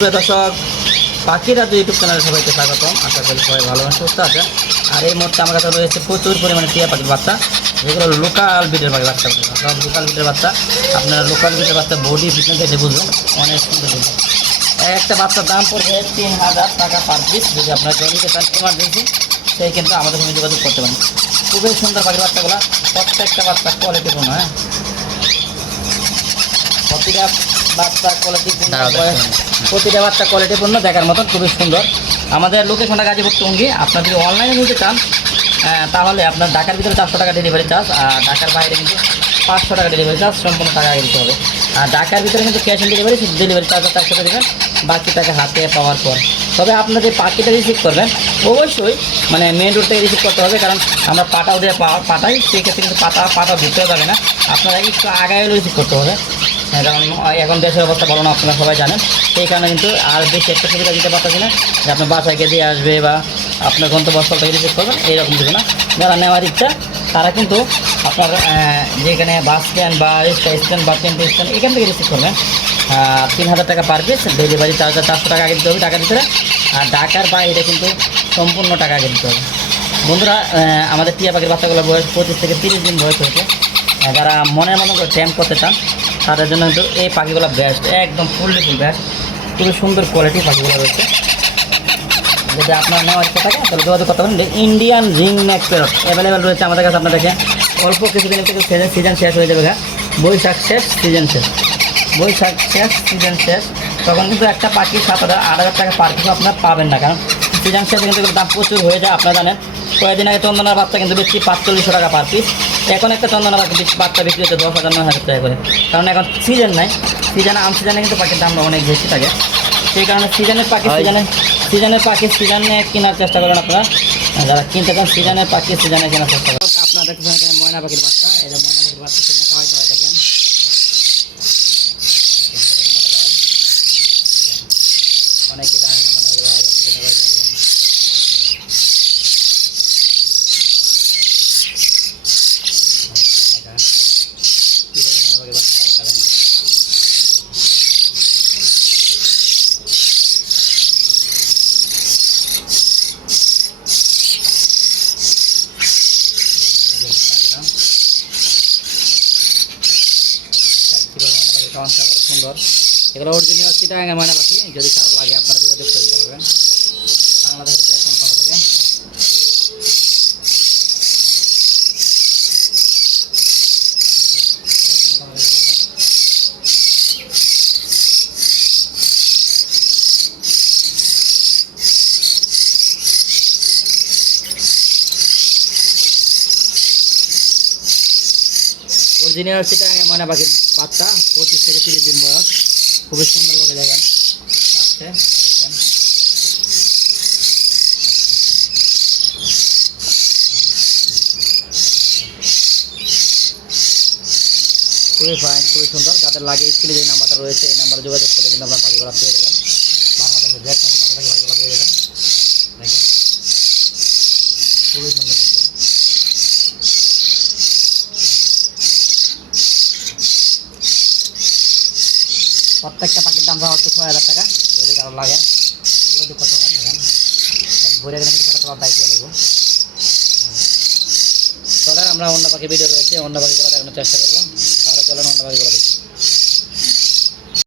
দর্শক পাখিরা ইউটিউব চ্যানেলে সবাইকে স্বাগতম। আশা করি সবাই ভালো আছেন, সুস্থ আছেন। আর এই মুহূর্তে আমার কাছে রয়েছে প্রচুর পরিমাণে টিয়া পাখির বাচ্চা, যেগুলো লোকাল ব্রিডের পাখির বাচ্চা, সব লোকাল ব্রিডের বাচ্চা। আপনারা লোকাল ব্রিডের বাচ্চা বডি ফিটনেস দেখে বুঝুন, অনেক সুন্দর বুঝুন। একটা বাচ্চার দাম পড়বে 3000 টাকা পার পিস। যদি আপনারা কেউ নিতে চান এমার্জেন্সি, সেই কিন্তু আমাদের সঙ্গে যোগাযোগ করতে পারেন। খুবই সুন্দর পাখির বাচ্চাগুলো, প্রত্যেকটা বাচ্চা কোয়ালিটিপূর্ণ। হ্যাঁ, প্রতিটা বাচ্চা কোয়ালিটিপূর্ণ, প্রতিটা বাচ্চা কোয়ালিটিপূর্ণ, দেখার মতন খুবই সুন্দর। আমাদের লোকেশনটা গাজীপুর টঙ্গী। আপনার যদি অনলাইনে নিতে চান তাহলে আপনার ঢাকার ভিতরে 400 টাকা ডেলিভারি চার্জ, আর ঢাকার বাইরে কিন্তু 500 টাকা ডেলিভারি চার্জ, সম্পূর্ণ টাকা আগে দিতে হবে। আর ঢাকার ভিতরে কিন্তু ক্যাশ অন ডেলিভারি, ডেলিভারি চার্জটা 100 দেবেন, বাকি টাকা হাতে পাওয়ার পর। তবে আপনার যে পাখিটা রিসিভ করবেন অবশ্যই মানে মেন রোড থেকে রিসিভ করতে হবে, কারণ আমরা পাটাও দিয়ে পাঠাই, সেক্ষেত্রে কিন্তু পাটা ভিতরে যাবে না, আপনারা একটু আগায় রিসিভ করতে হবে। কারণ এখন দেশের অবস্থা ভালো না, আপনারা সবাই জানেন। সেই কারণে কিন্তু আর বেশি একটা সুবিধা দিতে পারতেছি না যে আপনার বাসায় দিয়ে আসবে বা আপনার গন্তব্যস্থল থেকে রিসিভ করবেন, এইরকম কিছু না। যারা নেওয়ার ইচ্ছা তারা কিন্তু আপনার যেখানে বাস স্ট্যান্ড বা স্ট্যান্ড বা টেম্পো স্ট্যান্ড এখান থেকে রিসিভ করবেন। 3000 টাকা পার পিস, ডেলিভারি চার্জ 400 টাকা আগে দিতে হবে টাকার ভিতরে। আর ঢাকার বাইরে কিন্তু সম্পূর্ণ টাকা আগে দিতে হবে। বন্ধুরা, আমাদের টিয়া পাখির বাচ্চাগুলোর বয়স 25 থেকে 30 দিন বয়স হয়েছে। যারা মনের মতো করে ট্যাম্প করতে চান তাদের জন্য কিন্তু এই পাখিগুলো বেস্ট, একদম ফুল বেস্ট, খুবই সুন্দর কোয়ালিটি পাখিগুলো রয়েছে। যদি আপনার নেওয়ার ইচ্ছা থাকে তাহলে যোগাযোগ করতে পারেন। Indian ring neck parrot available রয়েছে আমাদের কাছে। আপনার দেখেন অল্প কিছুদিনের থেকে সিজন শেষ হয়ে যাবে। বৈশাখ শেষ সিজন শেষ, বৈশাখ শেষ সিজন শেষ, তখন কিন্তু একটা পাখি 7,000-8,000 টাকা পার পিস আপনার পাবেন না, কারণ সিজন শেষে কিন্তু দাম প্রচুর হয়ে যায়। আপনারা জানেন কয়েকদিন আগে চন্দনার বাচ্চা কিন্তু বেশি 4500 টাকা পার পিস। এখন একটা চন্দনার বাচ্চা বিক্রি হচ্ছে 10,000-9,000 টাকা করে, কারণ এখন সিজন নাই। আম সিজনে কিন্তু পাখির দাম অনেক বেশি থাকে। সেই কারণে সিজনের পাখি সিজনে কেনার চেষ্টা করেন আপনারা, যারা কিনতে চান সিজনের পাখি সিজনে কেনার চেষ্টা করেন। আপনারা দেখছেন এখানে ময়না পাখির বাচ্চা, এই যে ময়না পাখির বাচ্চা কিনে খাওয়াইতে হয় দেখেন। অনেকে জানেন না ময়না পাখির বাচ্চা কিনে খাওয়াইতে হয়। সুন্দর, এগুলো অরিজিনাল চিটাগাং ময়না পাখি। যদি কারো লাগে আপনারা যোগাযোগ করে দিতে পারবেন বাংলাদেশের যে কোনো পাখা থেকে। অরিজিনাল চিটাগাং ময়না পাখির বাচ্চা, 25 থেকে 30 দিন বয়স, খুবই সুন্দরভাবে দেখেন দেখেন। খুবই ফাইন, খুবই সুন্দর। যাদের লাগে স্ক্রিনে যে নাম্বারটা রয়েছে এই নাম্বারে যোগাযোগ করলে কিন্তু আপনার পাখিগুলো পেয়ে যাবেন। বাংলাদেশের যে কোনো পাখি থেকে পাখিগুলো পেয়ে যাবেন। দেখেন খুবই সুন্দর কিন্তু। প্রত্যেকটা পাখির দাম দেওয়া হচ্ছে 6,000 টাকা। যদি কারো লাগে যোগাযোগ করতে পারেন। দেখেন ভরে গেলে কিন্তু তোমার দায়িত্ব লাগবে। চলেন আমরা অন্য পাখি ভিডিও রয়েছে, অন্য পাখিগুলো দেখানোর চেষ্টা করবো। তাহলে চলেন অন্য পাখিগুলো দেখি।